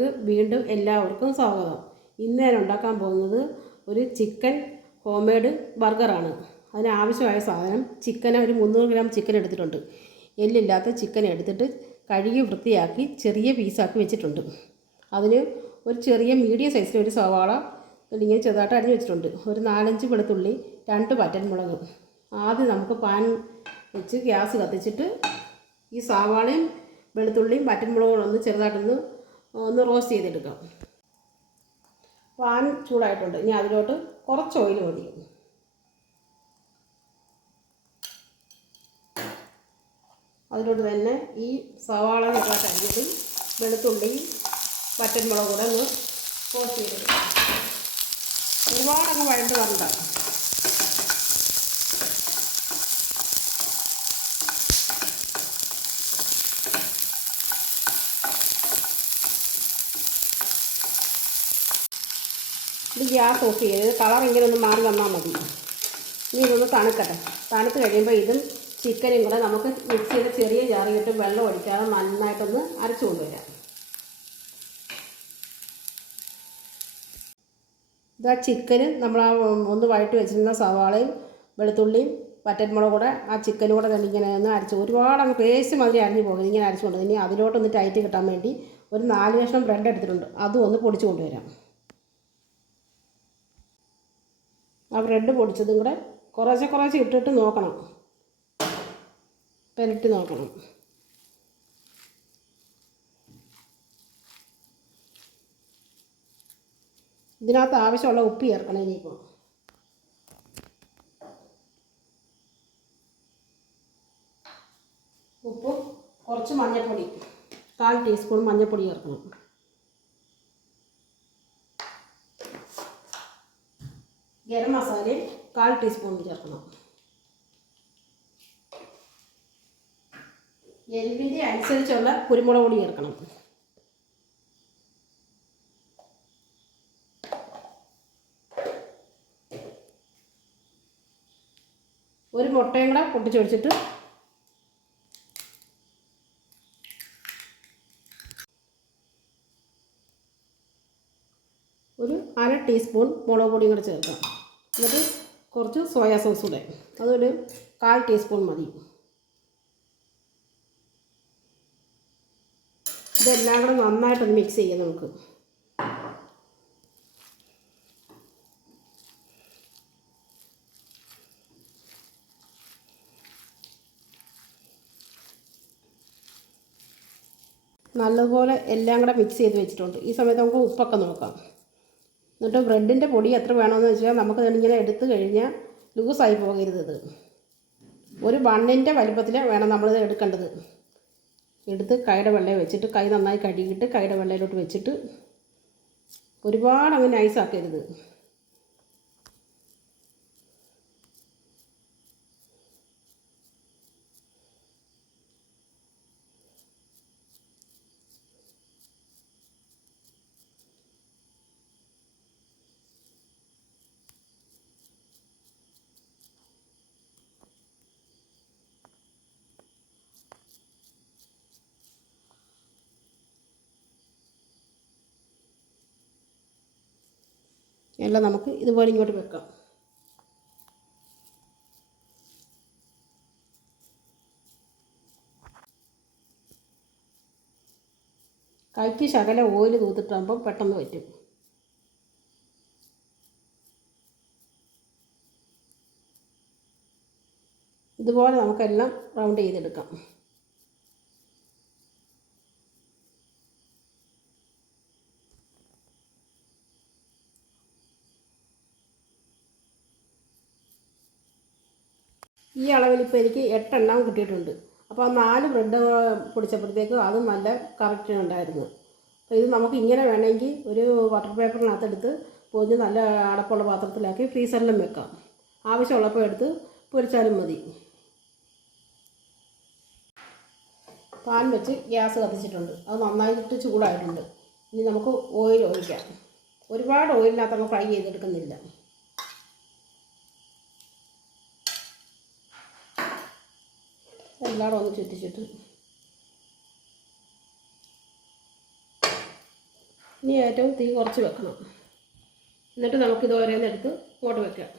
ചാനലിലേക്ക് വീണ്ടും എല്ലാവർക്കും സ്വാഗതം. ഇന്ന് ഞാൻ ഉണ്ടാക്കാൻ പോകുന്നത് ഒരു ചിക്കൻ ഹോംമെയ്ഡ് ബർഗറാണ്. അതിനാവശ്യമായ സാധനം ചിക്കൻ, ഒരു 300 ഗ്രാം ചിക്കൻ എടുത്തിട്ടുണ്ട്. എല്ലില്ലാത്ത ചിക്കൻ എടുത്തിട്ട് കഴുകി വൃത്തിയാക്കി ചെറിയ പീസാക്കി വെച്ചിട്ടുണ്ട്. അതിന് ഒരു ചെറിയ മീഡിയം സൈസിൽ ഒരു സവാള ഇങ്ങനെ ചെറുതായിട്ട് അരിഞ്ഞ് വെച്ചിട്ടുണ്ട്. ഒരു 4-5 വെളുത്തുള്ളി, 2 വറ്റൽമുളക്. ആദ്യം നമുക്ക് പാൻ വെച്ച് ഗ്യാസ് കത്തിച്ചിട്ട് ഈ സവാളയും വെളുത്തുള്ളിയും വറ്റൽമുളകും ഒന്ന് ചെറുതായിട്ടൊന്ന് റോസ്റ്റ് ചെയ്തെടുക്കാം. പാൻ ചൂടായിട്ടുണ്ട്. ഇനി അതിലോട്ട് കുറച്ച് ഓയിൽ മതി. അതിലോട്ട് തന്നെ ഈ സവാള ചെറുതായിട്ട് അരിഞ്ഞതും വെളുത്തുള്ളിയും വറ്റൽമുളകും കൂടെ ഒന്ന് റോസ്റ്റ് ചെയ്തെടുക്കാം. ഒരുപാടങ്ങ് വഴണ്ട് വരണ്ട. ഇത് ഗ്യാസ് ഓഫ് ചെയ്ത് കളർ ഇങ്ങനെ ഒന്ന് മാറി വന്നാൽ മതി. ഇനി ഇതൊന്ന് തണുക്കട്ടെ. തണുത്ത് കഴിയുമ്പോൾ ഇതും ചിക്കനും കൂടെ നമുക്ക് മിക്സിയുടെ ചെറിയ ജാറിയിട്ട് വെള്ളം ഒഴിക്കാതെ നന്നായിട്ടൊന്ന് അരച്ചു കൊണ്ടുവരാം. ഇതാ ചിക്കന് നമ്മൾ ഒന്ന് വഴറ്റി വെച്ചിരുന്ന സവാളയും വെളുത്തുള്ളിയും വറ്റൽമുളകും കൂടെ ആ ചിക്കനും കൂടെ തന്നെ ഇങ്ങനെ ഒന്ന് അരച്ച്, ഒരുപാട് അങ്ങ് പേസ്റ്റ് മാതിരി അരിഞ്ഞു പോകുന്നത്, ഇങ്ങനെ അരച്ചു കൊണ്ടുവരും. ഇനി അതിലോട്ടൊന്ന് ടൈറ്റ് കിട്ടാൻ വേണ്ടി ഒരു 4 കഷ്ണം ബ്രെഡ് എടുത്തിട്ടുണ്ട്. അതും ഒന്ന് പൊടിച്ചു കൊണ്ടുവരാം. ആ ബ്രെഡ് പൊടിച്ചതും കൂടെ കുറേശ്ശെ ഇട്ടിട്ട് നോക്കണം, പെരട്ടി നോക്കണം. ഇതിനകത്ത് ആവശ്യമുള്ള ഉപ്പ് ചേർക്കണം. ഇനിയിപ്പോൾ ഉപ്പും കുറച്ച് മഞ്ഞൾപ്പൊടി, 1/4 ടീസ്പൂൺ മഞ്ഞൾപ്പൊടി ചേർക്കണം. ഗരം മസാലയും 1/4 ടീസ്പൂൺ ചേർക്കണം. എരിവിൻ്റെ അനുസരിച്ചുള്ള കുരുമുളക് പൊടി ചേർക്കണം. ഒരു മുട്ടയും കൂടെ പൊട്ടിച്ചൊഴിച്ചിട്ട് ഒരു 1/2 ടീസ്പൂൺ മുളക് പൊടിയും കൂടെ ചേർക്കാം. എന്നിട്ട് കുറച്ച് സോയാ സോസ് കൂടെ, അതൊരു 1/4 ടീസ്പൂൺ മതി. ഇതെല്ലാം കൂടെ നന്നായിട്ടൊന്ന് മിക്സ് ചെയ്യാം നമുക്ക്. നല്ലതുപോലെ എല്ലാം കൂടെ മിക്സ് ചെയ്ത് വെച്ചിട്ടുണ്ട്. ഈ സമയത്ത് നമുക്ക് ഉപ്പൊക്കെ നോക്കാം. എന്നിട്ട് ബ്രെഡിൻ്റെ പൊടി എത്ര വേണമെന്ന് വെച്ചാൽ നമുക്ക് ഇങ്ങനെ എടുത്തു കഴിഞ്ഞാൽ ലൂസായി പോകരുത്. ഇത് ഒരു ബണ്ണിൻ്റെ വലിപ്പത്തിൽ വേണം നമ്മളിത് എടുക്കേണ്ടത്. എടുത്ത് കൈയുടെ വെള്ളയിൽ വെച്ചിട്ട് കൈ നന്നായി കഴുകിയിട്ട് കൈയുടെ വെള്ളയിലോട്ട് വെച്ചിട്ട് ഒരുപാട് അങ്ങ് നൈസാക്കരുത്. എല്ലാം നമുക്ക് ഇതുപോലെ ഇങ്ങോട്ട് വെക്കാം. കൈക്ക് ശകല ഓയിൽ തൂത്തിട്ടാകുമ്പോൾ പെട്ടെന്ന് പറ്റും. ഇതുപോലെ നമുക്കെല്ലാം റൗണ്ട് ചെയ്തെടുക്കാം. ഈ അളവിൽ ഇപ്പോൾ എനിക്ക് 8 എണ്ണം കിട്ടിയിട്ടുണ്ട്. അപ്പോൾ 4 ബ്രെഡ് പൊടിച്ചപ്പോഴത്തേക്ക് അതും നല്ല കറക്റ്റ് ഉണ്ടായിരുന്നു. അപ്പോൾ ഇത് നമുക്ക് ഇങ്ങനെ വേണമെങ്കിൽ ഒരു ബട്ടർ പേപ്പറിനകത്തെടുത്ത് പൊതിഞ്ഞ് നല്ല അടപ്പുള്ള പാത്രത്തിലാക്കി ഫ്രീസറിലും വെക്കാം. ആവശ്യമുള്ളപ്പോൾ എടുത്ത് പൊരിച്ചാലും മതി. പാൻ വെച്ച് ഗ്യാസ് കത്തിച്ചിട്ടുണ്ട്. അത് നന്നായിട്ട് ചൂടായിട്ടുണ്ട്. ഇനി നമുക്ക് ഓയിൽ ഒഴിക്കാം. ഒരുപാട് ഓയിലിനകത്ത് അങ്ങ് ഫ്രൈ ചെയ്തെടുക്കുന്നില്ല. എല്ലായിടും ഒന്ന് ചുറ്റിച്ചിട്ട് ഇനി ഏറ്റവും തീ കുറച്ച് വെക്കണം. എന്നിട്ട് നമുക്കിത് ഓരോന്നെടുത്ത് ഇങ്ങോട്ട് വെക്കാം.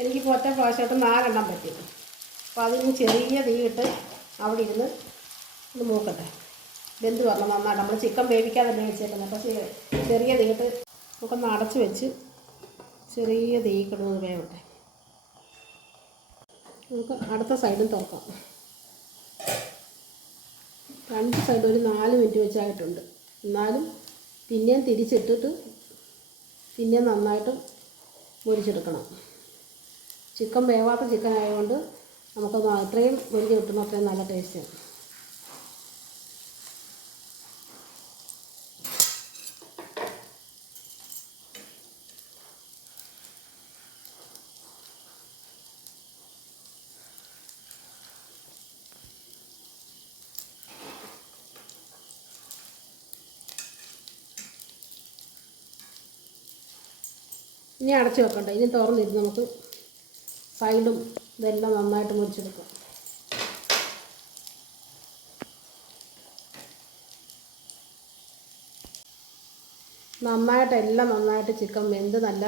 എനിക്കിപ്പോൾ ഒറ്റ പ്രാവശ്യമായിട്ട് 4 പറ്റും. അപ്പോൾ അതിന് ചെറിയ തീയിട്ട് അവിടെ ഇരുന്ന് ഒന്ന് മൂക്കട്ടെ. വെന്ത് വരണം നന്നായിട്ട്. നമ്മൾ ചിക്കൻ വേവിക്കാതല്ലേ വെച്ചേക്കുന്നത്. അപ്പോൾ ചെറിയ തീയിട്ട് നമുക്കൊന്ന് അടച്ച് വെച്ച് ചെറിയ തീ കിടന്ന് വേവട്ടെ. നമുക്ക് അടുത്ത സൈഡും തുറക്കാം. 2 സൈഡ് ഒരു 4 മിനിറ്റ് വെച്ചായിട്ടുണ്ട്. എന്നാലും പിന്നെയും തിരിച്ചിട്ടിട്ട് പിന്നെ നന്നായിട്ട് മുരിച്ചെടുക്കണം. ചിക്കൻ വേവാത്ത ചിക്കൻ ആയതുകൊണ്ട് നമുക്കൊന്ന് അത്രയും മുരിഞ്ഞ് കിട്ടുന്ന അത്രയും നല്ല ടേസ്റ്റാണ്. ഇനി അടച്ച് വെക്കണ്ട. ഇനി തുറന്നിരുന്ന് നമുക്ക് സൈഡും ഇതെല്ലാം നന്നായിട്ട് മുറിച്ചെടുക്കാം. നന്നായിട്ട് ചിക്കൻ വെന്ത് നല്ല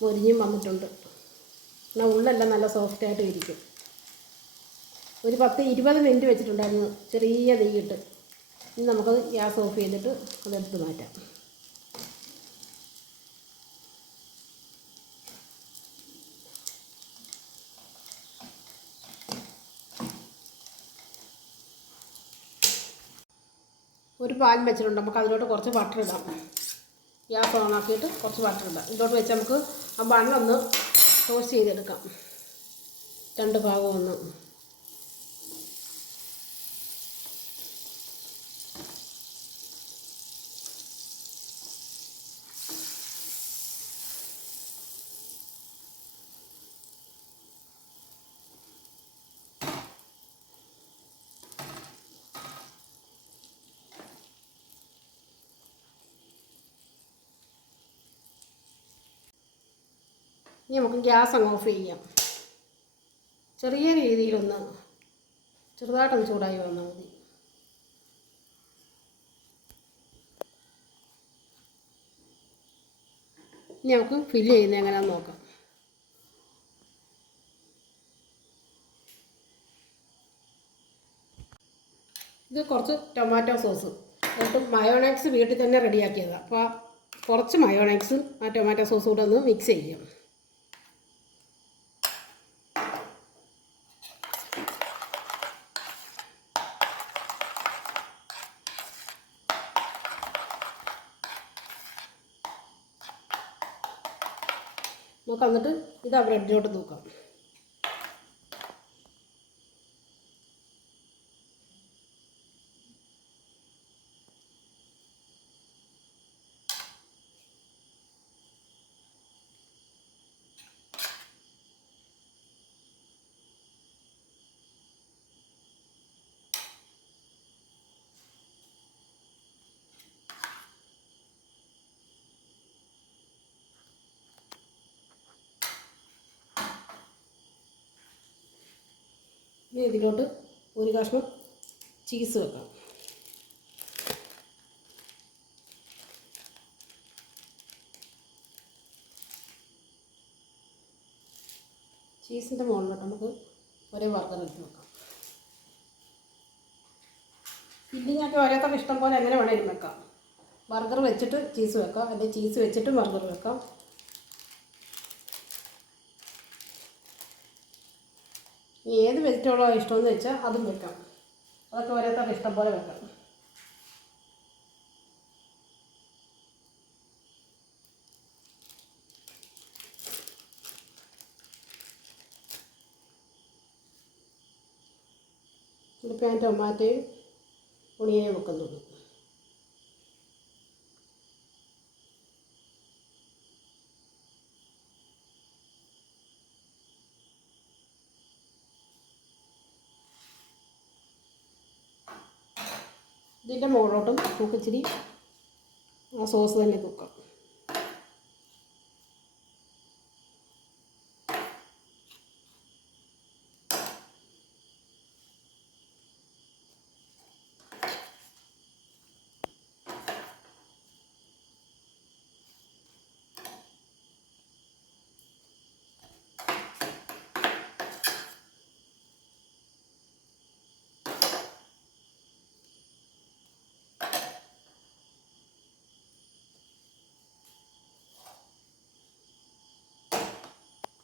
മൊരിഞ്ഞും വന്നിട്ടുണ്ട്. എന്നാൽ ഉള്ളെല്ലാം നല്ല സോഫ്റ്റായിട്ട് ഇരിക്കും. ഒരു 10-20 മിനിറ്റ് വെച്ചിട്ടുണ്ടായിരുന്നു ചെറിയ തീയിട്ട്. ഇനി നമുക്കത് ഗ്യാസ് ഓഫ് ചെയ്തിട്ട് അതെടുത്ത് മാറ്റാം. ഒരു പാൻ വെച്ചിട്ടുണ്ട്. നമുക്ക് അതിലോട്ട് കുറച്ച് ബട്ടർ ഇടാം. ഗ്യാസ് ഓണാക്കിയിട്ട് കുറച്ച് ബട്ടർ ഇടാം. ഇതിലോട്ട് വെച്ച് നമുക്ക് ആ ബണ്ണൊന്ന് ടോസ്റ്റ് ചെയ്തെടുക്കാം. 2 ഭാഗം ഒന്ന്. ഇനി നമുക്ക് ഗ്യാസ് അങ്ങ് ഓഫ് ചെയ്യാം. ചെറിയ രീതിയിലൊന്ന് ചെറുതായിട്ടൊന്ന് ചൂടായി വന്നാൽ മതി. ഇനി നമുക്ക് ഫില്ല് ചെയ്യുന്നത് എങ്ങനെയാണെന്ന് നോക്കാം. ഇത് കുറച്ച് ടൊമാറ്റോ സോസ് എന്നിട്ട് മയോണൈസ് വീട്ടിൽ തന്നെ റെഡിയാക്കിയതാണ്. അപ്പോൾ കുറച്ച് മയോണൈസ് ആ ടൊമാറ്റോ സോസ് കൂടെ ഒന്ന് മിക്സ് ചെയ്യാം. നമുക്ക് എന്നിട്ട് ഇത് ആ ബ്രെഡിലോട്ട് തൂക്കാം. ഇനി ഇതിലോട്ട് ഒരു കഷ്ണം ചീസ് വെക്കാം. ചീസിൻ്റെ മുകളിലോട്ട് നമുക്ക് ഒരേ ബർഗർ എടുത്ത് വെക്കാം. ഫില്ലിങ്ങൊക്കെ ഓരോരുത്തർക്ക് ഇഷ്ടം പോലെ എങ്ങനെ വേണേലും വെക്കാം. ബർഗർ വെച്ചിട്ട് ചീസ് വെക്കാം, അല്ലെങ്കിൽ ചീസ് വെച്ചിട്ട് ബർഗർ വെക്കാം. ഏത് വെജിറ്റബിളോ ഇഷ്ടമെന്ന് വെച്ചാൽ അതും വെക്കാം. അതൊക്കെ ഓരോരുത്തർക്ക് ഇഷ്ടം പോലെ വെക്കാം. ഇതിപ്പോൾ ഞാൻ ടൊമാറ്റോയും ഉണിയനും വെക്കുന്നുള്ളൂ. ഇതിൻ്റെ മുകളിലോട്ടും നമുക്ക് ഇച്ചിരി ആ സോസ് തന്നെ തൂക്കാം.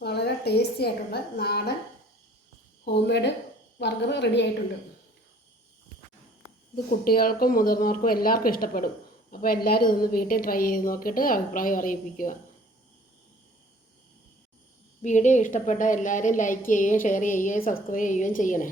വളരെ ടേസ്റ്റി ആയിട്ടുള്ള നാടൻ ഹോം മെയ്ഡ് ബർഗർ റെഡി ആയിട്ടുണ്ട്. ഇത് കുട്ടികൾക്കും മുതിർന്നവർക്കും എല്ലാവർക്കും ഇഷ്ടപ്പെടും. അപ്പോൾ എല്ലാവരും ഇതൊന്ന് വീട്ടിൽ ട്രൈ ചെയ്ത് നോക്കിയിട്ട് അഭിപ്രായം അറിയിപ്പിക്കുക. വീഡിയോ ഇഷ്ടപ്പെട്ട എല്ലാവരും ലൈക്ക് ചെയ്യുകയും ഷെയർ ചെയ്യുകയും സബ്സ്ക്രൈബ് ചെയ്യുകയും ചെയ്യണേ.